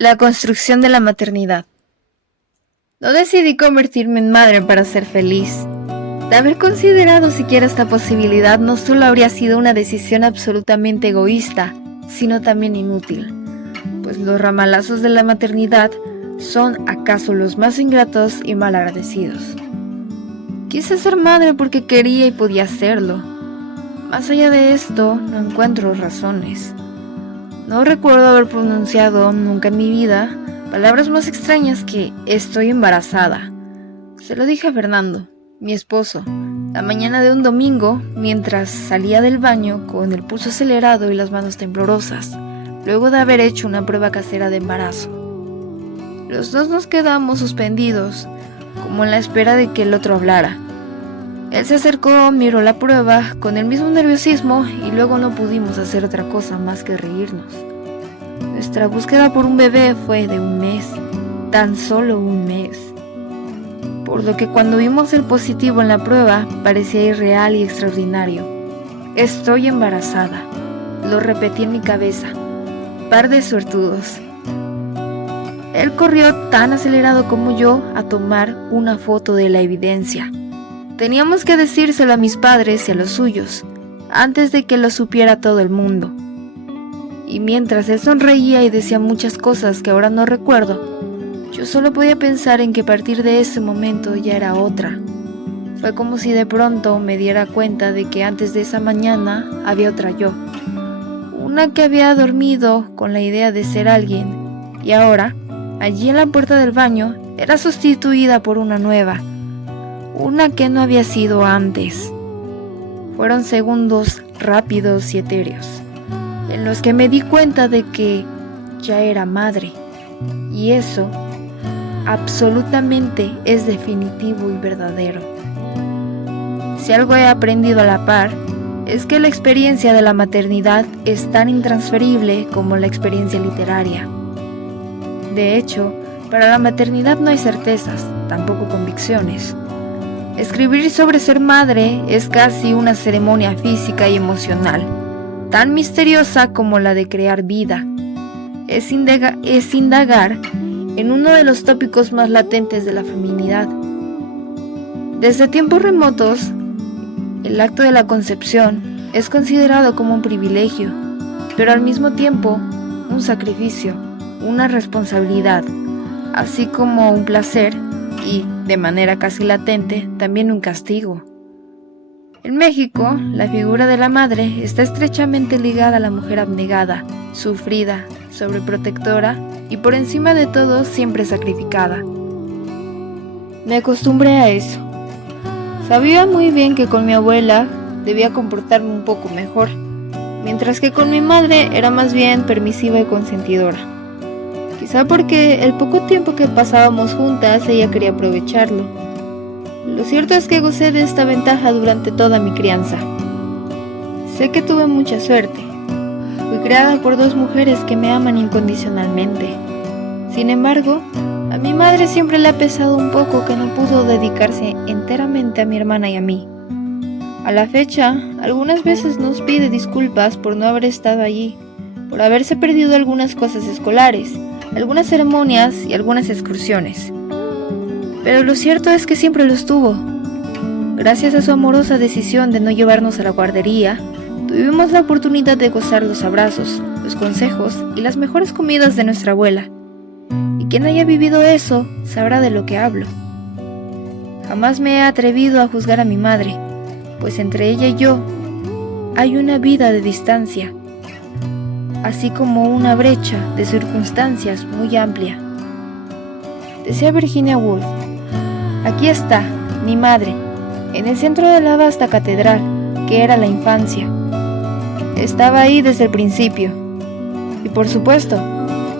La construcción de la maternidad. No decidí convertirme en madre para ser feliz. De haber considerado siquiera esta posibilidad, no solo habría sido una decisión absolutamente egoísta, sino también inútil, pues los ramalazos de la maternidad son acaso los más ingratos y malagradecidos. Quise ser madre porque quería y podía hacerlo. Más allá de esto, no encuentro razones. No recuerdo haber pronunciado nunca en mi vida palabras más extrañas que estoy embarazada. Se lo dije a Fernando, mi esposo, la mañana de un domingo, mientras salía del baño con el pulso acelerado y las manos temblorosas, luego de haber hecho una prueba casera de embarazo. Los dos nos quedamos suspendidos, como en la espera de que el otro hablara. Él se acercó, miró la prueba con el mismo nerviosismo y luego no pudimos hacer otra cosa más que reírnos. Nuestra búsqueda por un bebé fue de un mes, tan solo un mes. Por lo que cuando vimos el positivo en la prueba parecía irreal y extraordinario. Estoy embarazada, lo repetí en mi cabeza. Par de suertudos. Él corrió tan acelerado como yo a tomar una foto de la evidencia. Teníamos que decírselo a mis padres y a los suyos, antes de que lo supiera todo el mundo. Y mientras él sonreía y decía muchas cosas que ahora no recuerdo, yo solo podía pensar en que a partir de ese momento ya era otra. Fue como si de pronto me diera cuenta de que antes de esa mañana había otra yo. Una que había dormido con la idea de ser alguien, y ahora, allí en la puerta del baño, era sustituida por una nueva. Una que no había sido antes. Fueron segundos rápidos y etéreos, en los que me di cuenta de que ya era madre. Y eso, absolutamente, es definitivo y verdadero. Si algo he aprendido a la par, es que la experiencia de la maternidad es tan intransferible como la experiencia literaria. De hecho, para la maternidad no hay certezas, tampoco convicciones. Escribir sobre ser madre es casi una ceremonia física y emocional, tan misteriosa como la de crear vida. Es indagar en uno de los tópicos más latentes de la feminidad. Desde tiempos remotos, el acto de la concepción es considerado como un privilegio, pero al mismo tiempo un sacrificio, una responsabilidad, así como un placer y, de manera casi latente, también un castigo. En México, la figura de la madre está estrechamente ligada a la mujer abnegada, sufrida, sobreprotectora y por encima de todo siempre sacrificada. Me acostumbré a eso. Sabía muy bien que con mi abuela debía comportarme un poco mejor, mientras que con mi madre era más bien permisiva y consentidora. Quizá porque el poco tiempo que pasábamos juntas ella quería aprovecharlo. Lo cierto es que gocé de esta ventaja durante toda mi crianza. Sé que tuve mucha suerte. Fui criada por dos mujeres que me aman incondicionalmente. Sin embargo, a mi madre siempre le ha pesado un poco que no pudo dedicarse enteramente a mi hermana y a mí. A la fecha, algunas veces nos pide disculpas por no haber estado allí, por haberse perdido algunas cosas escolares, algunas ceremonias y algunas excursiones. Pero lo cierto es que siempre lo estuvo. Gracias a su amorosa decisión de no llevarnos a la guardería, tuvimos la oportunidad de gozar los abrazos, los consejos y las mejores comidas de nuestra abuela. Y quien haya vivido eso sabrá de lo que hablo. Jamás me he atrevido a juzgar a mi madre, pues entre ella y yo hay una vida de distancia, así como una brecha de circunstancias muy amplia. Decía Virginia Woolf: aquí está, mi madre, en el centro de la vasta catedral que era la infancia. Estaba ahí desde el principio, y por supuesto,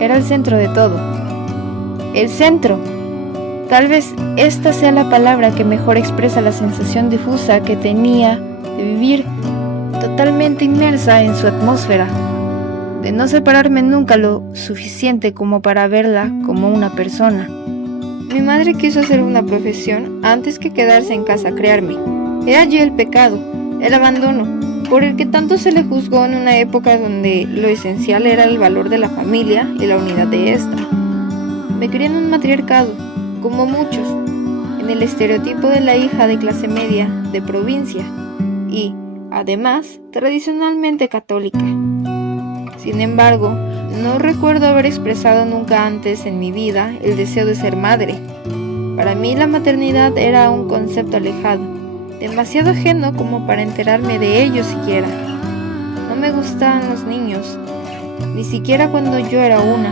era el centro de todo. El centro. Tal vez esta sea la palabra que mejor expresa la sensación difusa que tenía de vivir totalmente inmersa en su atmósfera, de no separarme nunca lo suficiente como para verla como una persona. Mi madre quiso hacer una profesión antes que quedarse en casa a criarme. He allí el pecado, el abandono. por el que tanto se le juzgó en una época donde lo esencial era el valor de la familia y la unidad de esta. Me crié en un matriarcado, como muchos, en el estereotipo de la hija de clase media, de provincia, y, además, tradicionalmente católica. Sin embargo, no recuerdo haber expresado nunca antes en mi vida el deseo de ser madre. Para mí la maternidad era un concepto alejado, demasiado ajeno como para enterarme de ello siquiera. No me gustaban los niños, ni siquiera cuando yo era una.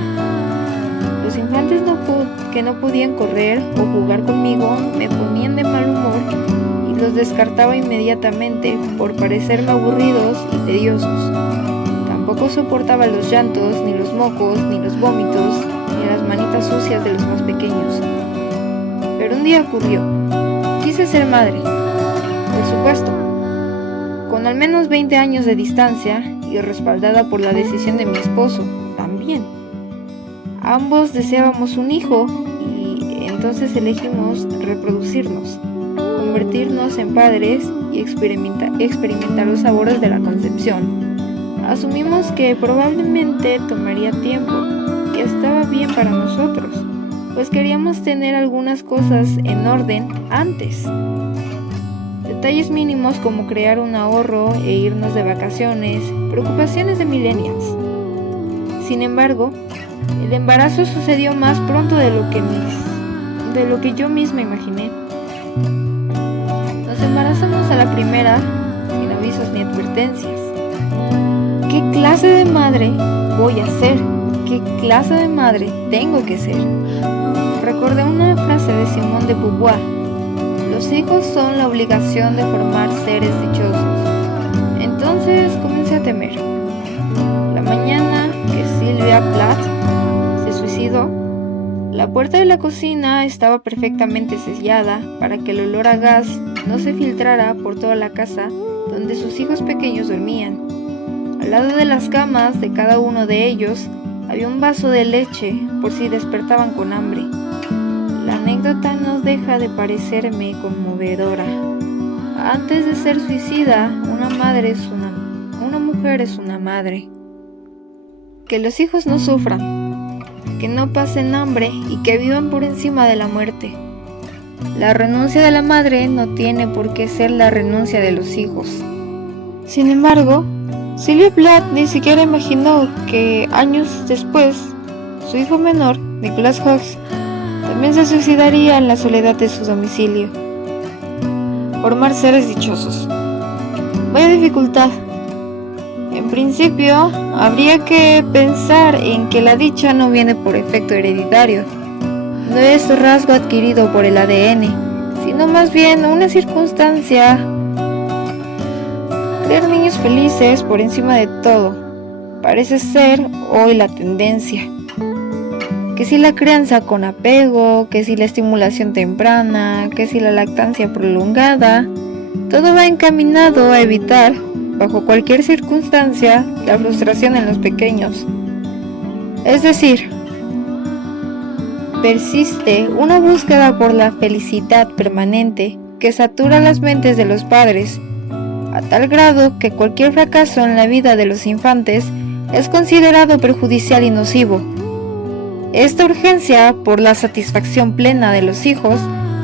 Los infantes que no podían correr o jugar conmigo me ponían de mal humor y los descartaba inmediatamente por parecerme aburridos y tediosos. Tampoco soportaba los llantos, ni los mocos, ni los vómitos, ni las manitas sucias de los más pequeños. Pero un día ocurrió. Quise ser madre, por supuesto, con al menos 20 años de distancia y respaldada por la decisión de mi esposo, también. Ambos deseábamos un hijo y entonces elegimos reproducirnos, convertirnos en padres y experimentar los sabores de la concepción. Asumimos que probablemente tomaría tiempo y estaba bien para nosotros, pues queríamos tener algunas cosas en orden antes. Detalles mínimos como crear un ahorro e irnos de vacaciones, preocupaciones de millennials. Sin embargo, el embarazo sucedió más pronto de lo que yo misma imaginé. Nos embarazamos a la primera, sin avisos ni advertencias. ¿Qué clase de madre voy a ser? ¿Qué clase de madre tengo que ser? Recordé una frase de Simone de Beauvoir: los hijos son la obligación de formar seres dichosos. Entonces comencé a temer. La mañana que Sylvia Plath se suicidó, la puerta de la cocina estaba perfectamente sellada para que el olor a gas no se filtrara por toda la casa donde sus hijos pequeños dormían. Al lado de las camas de cada uno de ellos había un vaso de leche por si despertaban con hambre. La anécdota no deja de parecerme conmovedora. Antes de ser suicida, una mujer es una madre. Que los hijos no sufran, que no pasen hambre y que vivan por encima de la muerte. La renuncia de la madre no tiene por qué ser la renuncia de los hijos. Sin embargo, Sylvia Plath ni siquiera imaginó que años después, su hijo menor, Nicholas Hawkes, también se suicidaría en la soledad de su domicilio. Formar seres dichosos. Vaya dificultad. En principio, habría que pensar en que la dicha no viene por efecto hereditario. No es rasgo adquirido por el ADN, sino más bien una circunstancia. Crear niños felices por encima de todo parece ser hoy la tendencia. Que si la crianza con apego, que si la estimulación temprana, que si la lactancia prolongada, todo va encaminado a evitar, bajo cualquier circunstancia, la frustración en los pequeños. Es decir, persiste una búsqueda por la felicidad permanente que satura las mentes de los padres, a tal grado que cualquier fracaso en la vida de los infantes es considerado perjudicial y nocivo. Esta urgencia por la satisfacción plena de los hijos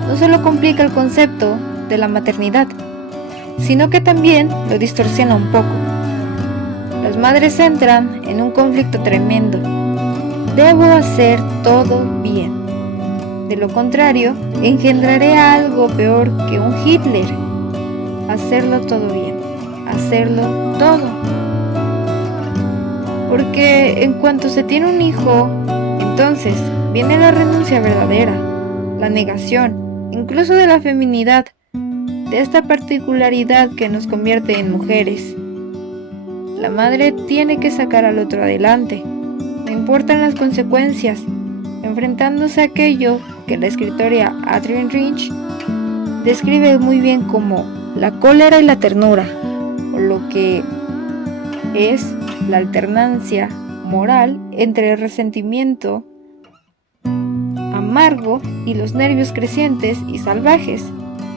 no solo complica el concepto de la maternidad, sino que también lo distorsiona un poco. Las madres entran en un conflicto tremendo. Debo hacer todo bien. De lo contrario, engendraré algo peor que un Hitler. Hacerlo todo bien. Hacerlo todo. Porque en cuanto se tiene un hijo, entonces viene la renuncia verdadera, la negación, incluso de la feminidad, de esta particularidad que nos convierte en mujeres. La madre tiene que sacar al otro adelante, no importan las consecuencias, enfrentándose a aquello que la escritora Adrienne Rich describe muy bien como la cólera y la ternura, o lo que es la alternancia moral entre el resentimiento amargo y los nervios crecientes y salvajes,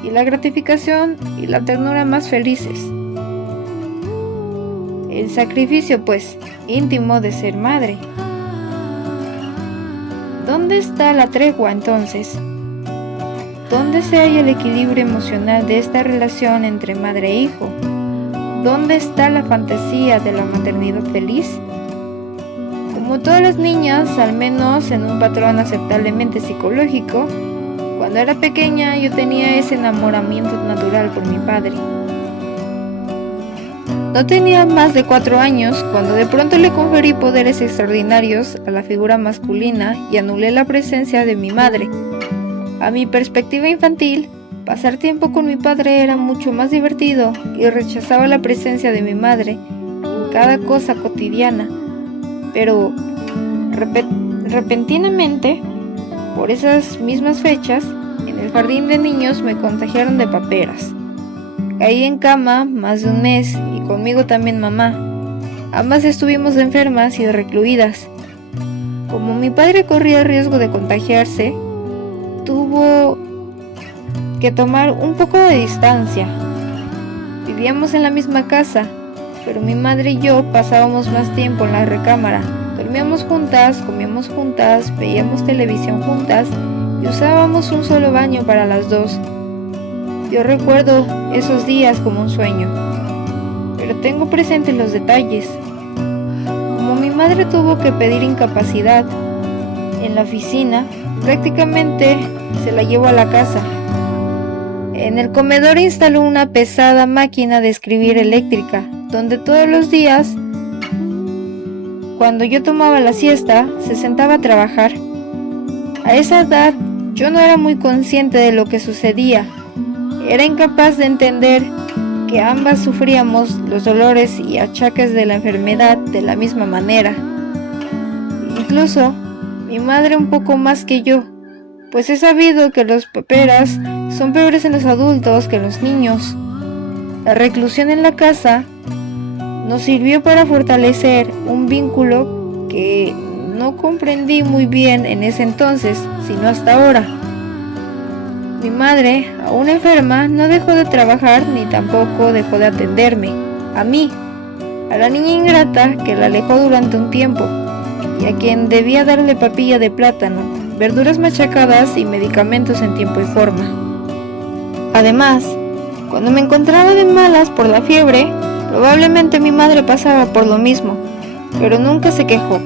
y la gratificación y la ternura más felices. el sacrificio, pues, íntimo de ser madre. ¿Dónde está la tregua entonces? ¿Dónde se halla el equilibrio emocional de esta relación entre madre e hijo? ¿Dónde está la fantasía de la maternidad feliz? Como todas las niñas, al menos en un patrón aceptablemente psicológico, cuando era pequeña yo tenía ese enamoramiento natural por mi padre. No tenía más de 4 años cuando de pronto le conferí poderes extraordinarios a la figura masculina y anulé la presencia de mi madre. A mi perspectiva infantil, pasar tiempo con mi padre era mucho más divertido y rechazaba la presencia de mi madre en cada cosa cotidiana. Pero repentinamente, por esas mismas fechas, en el jardín de niños me contagiaron de paperas. Caí en cama más de un mes y conmigo también mamá. Ambas estuvimos enfermas y recluidas. Como mi padre corría el riesgo de contagiarse, tuvo que tomar un poco de distancia. Vivíamos en la misma casa, pero mi madre y yo pasábamos más tiempo en la recámara. Dormíamos juntas, comíamos juntas, veíamos televisión juntas y usábamos un solo baño para las dos. Yo recuerdo esos días como un sueño, pero tengo presentes los detalles. Como mi madre tuvo que pedir incapacidad en la oficina, prácticamente se la llevó a la casa. En el comedor instaló una pesada máquina de escribir eléctrica, donde todos los días, cuando yo tomaba la siesta, se sentaba a trabajar. A esa edad, yo no era muy consciente de lo que sucedía. Era incapaz de entender que ambas sufríamos los dolores y achaques de la enfermedad de la misma manera. Incluso, mi madre un poco más que yo, pues he sabido que los paperas son peores en los adultos que en los niños. La reclusión en la casa nos sirvió para fortalecer un vínculo que no comprendí muy bien en ese entonces, sino hasta ahora. Mi madre, aún enferma, no dejó de trabajar ni tampoco dejó de atenderme, a mí, a la niña ingrata que la alejó durante un tiempo y a quien debía darle papilla de plátano, verduras machacadas y medicamentos en tiempo y forma. Además, cuando me encontraba de malas por la fiebre, probablemente mi madre pasaba por lo mismo, pero nunca se quejó,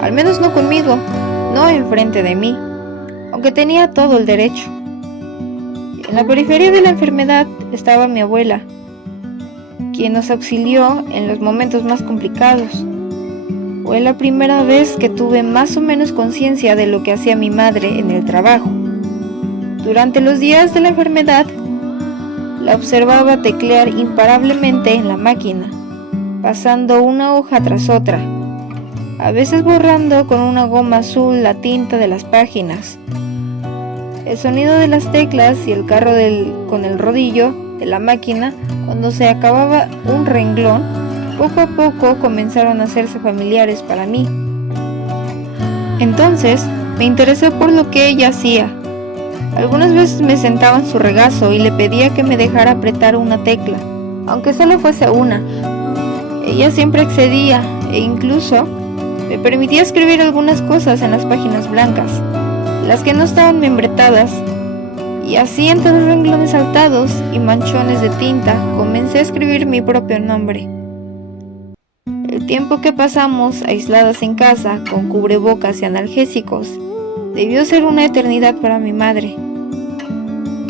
al menos no conmigo, no enfrente de mí, aunque tenía todo el derecho. En la periferia de la enfermedad estaba mi abuela, quien nos auxilió en los momentos más complicados. Fue la primera vez que tuve más o menos conciencia de lo que hacía mi madre en el trabajo. Durante los días de la enfermedad, la observaba teclear imparablemente en la máquina, pasando una hoja tras otra, a veces borrando con una goma azul la tinta de las páginas. El sonido de las teclas y el carro con el rodillo de la máquina cuando se acababa un renglón, poco a poco comenzaron a hacerse familiares para mí. Entonces me interesé por lo que ella hacía. Algunas veces me sentaba en su regazo y le pedía que me dejara apretar una tecla, aunque solo fuese una. Ella siempre accedía e incluso me permitía escribir algunas cosas en las páginas blancas, las que no estaban membretadas, y así entre los renglones saltados y manchones de tinta comencé a escribir mi propio nombre. El tiempo que pasamos aisladas en casa con cubrebocas y analgésicos debió ser una eternidad para mi madre.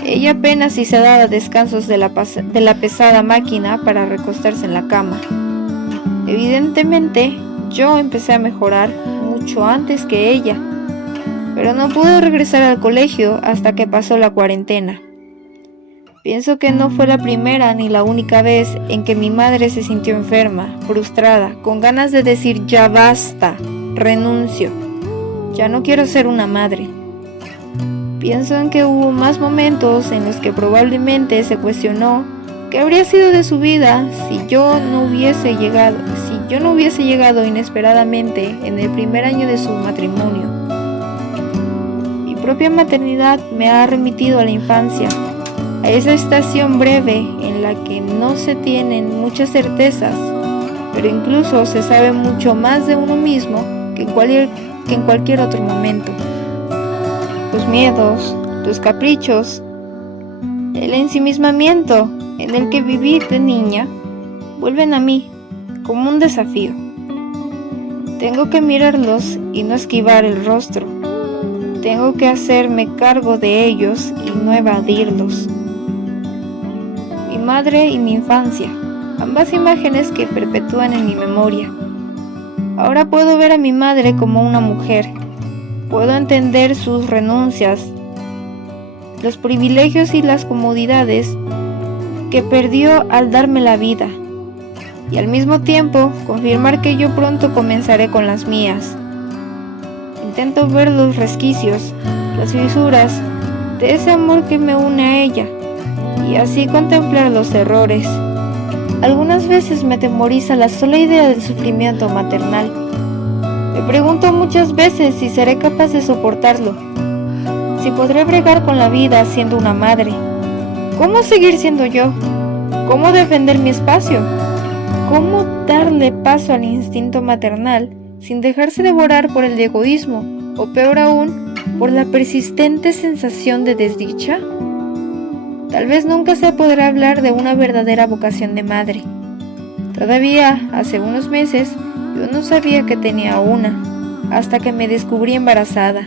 Ella apenas si se daba descansos de la pesada máquina para recostarse en la cama. Evidentemente, yo empecé a mejorar mucho antes que ella, pero no pude regresar al colegio hasta que pasó la cuarentena. Pienso que no fue la primera ni la única vez en que mi madre se sintió enferma, frustrada, con ganas de decir ya basta, renuncio, ya no quiero ser una madre. Pienso en que hubo más momentos en los que probablemente se cuestionó qué habría sido de su vida si yo no hubiese llegado inesperadamente en el primer año de su matrimonio. Mi propia maternidad me ha remitido a la infancia, a esa estación breve en la que no se tienen muchas certezas, pero incluso se sabe mucho más de uno mismo que en cualquier otro momento. Los miedos, los caprichos, el ensimismamiento en el que viví de niña vuelven a mí como un desafío. Tengo que mirarlos y no esquivar el rostro. Tengo que hacerme cargo de ellos y no evadirlos. Mi madre y mi infancia, ambas imágenes que perpetúan en mi memoria. Ahora puedo ver a mi madre como una mujer. Puedo entender sus renuncias, los privilegios y las comodidades que perdió al darme la vida, y al mismo tiempo confirmar que yo pronto comenzaré con las mías. Intento ver los resquicios, las fisuras de ese amor que me une a ella, y así contemplar los errores. Algunas veces me atemoriza la sola idea del sufrimiento maternal. Me pregunto muchas veces si seré capaz de soportarlo, si podré bregar con la vida siendo una madre. ¿Cómo seguir siendo yo? ¿Cómo defender mi espacio? ¿Cómo darle paso al instinto maternal sin dejarse devorar por el egoísmo, o peor aún, por la persistente sensación de desdicha? Tal vez nunca se podrá hablar de una verdadera vocación de madre. Todavía, hace unos meses, yo no sabía que tenía una, hasta que me descubrí embarazada.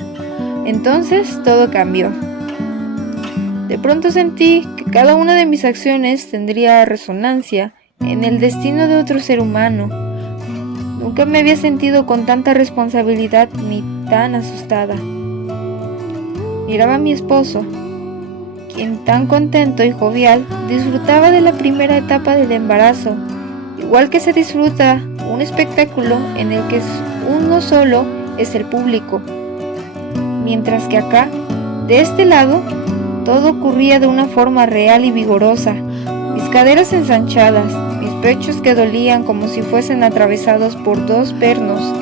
Entonces todo cambió. De pronto sentí que cada una de mis acciones tendría resonancia en el destino de otro ser humano. Nunca me había sentido con tanta responsabilidad ni tan asustada. Miraba a mi esposo, quien tan contento y jovial disfrutaba de la primera etapa del embarazo, igual que se disfruta un espectáculo en el que uno solo es el público. Mientras que acá, de este lado, todo ocurría de una forma real y vigorosa. Mis caderas ensanchadas, mis pechos que dolían como si fuesen atravesados por dos pernos,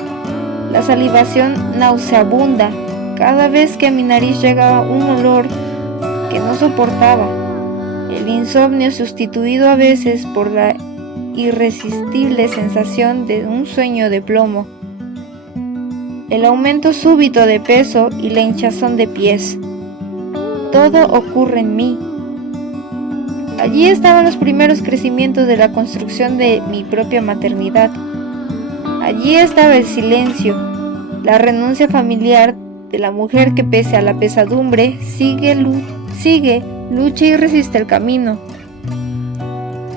la salivación nauseabunda cada vez que a mi nariz llegaba un olor que no soportaba, el insomnio sustituido a veces por la irresistible sensación de un sueño de plomo, el aumento súbito de peso y la hinchazón de pies. Todo ocurre en mí. Allí estaban los primeros crecimientos de la construcción de mi propia maternidad. Allí estaba el silencio, la renuncia familiar de la mujer que pese a la pesadumbre sigue, lucha y resiste el camino.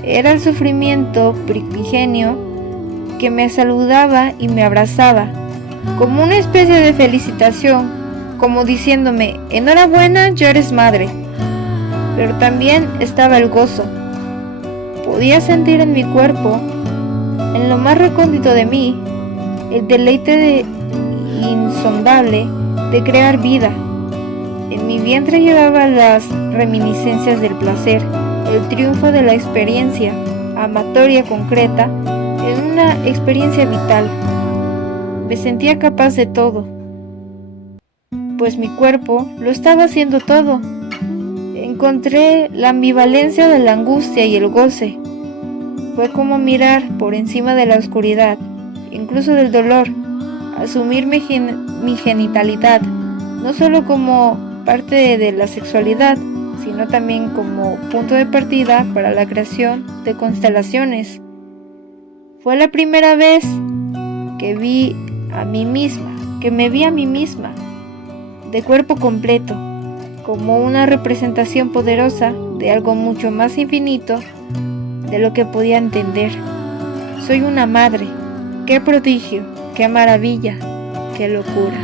Era el sufrimiento primigenio que me saludaba y me abrazaba, como una especie de felicitación, como diciéndome, enhorabuena, ya eres madre. Pero también estaba el gozo. Podía sentir en mi cuerpo, en lo más recóndito de mí, el deleite insondable de crear vida. En mi vientre llevaba las reminiscencias del placer, el triunfo de la experiencia amatoria concreta en una experiencia vital. Me sentía capaz de todo, pues mi cuerpo lo estaba haciendo todo. Encontré la ambivalencia de la angustia y el goce. Fue como mirar por encima de la oscuridad, incluso del dolor, asumir mi genitalidad, no solo como parte de la sexualidad, sino también como punto de partida para la creación de constelaciones. Fue la primera vez que me vi a mí misma, de cuerpo completo, como una representación poderosa de algo mucho más infinito de lo que podía entender. Soy una madre. ¡Qué prodigio! ¡Qué maravilla! ¡Qué locura!